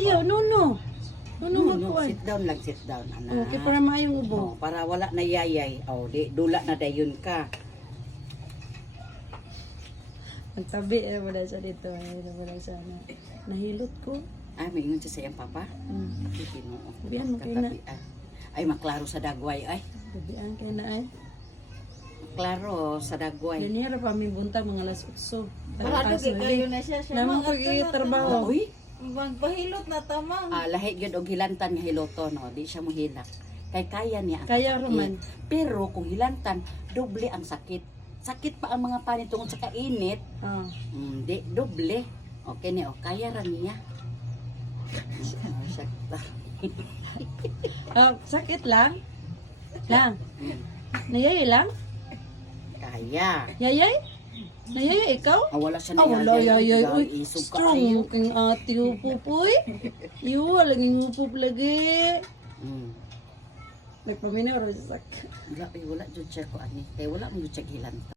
ayaw, no. No, magkuhan. sit down, anak. Okay, para maayong ubo. Oh, para wala na yayay. Oh, di dula na dayon ka. Ang tabi, wala siya dito. Wala siya na. Nahilot ko. Ay, may ingon siya sa iyang papa. Gabihan mo kayo na. Ay, maklaro sa dagway. Ay, Gabihan kayo na ay. maklaro sa dagway. Ganyan pa may buntag mga alas 8. Parado kayo na siya. Naman ko trabaho. Uy, Magpahilot na tamang. lahi gyud og hilantan nga hiloto, no. Di siya mohilak. Kay kaya niya ang Kaya sakit. raman. Pero kung hilantan, doble ang sakit. Sakit pa ang mga panit tungod sa kainit. Ah. Di doble. Okay ni, kaya ra niya. Sakta. Sakit lang? Lang. Mm, Nayay lang? Kaya. Yayay? Nayay ikaw? Wala siya Oh, na wala yayay. Uy, isog ka strong kayo. king ate upupoy. Iyo, laging upup lagi. Nagpaminaw rin sa sakit. Wala jud siya ko ani. Kay wala mo jud siya gilantan.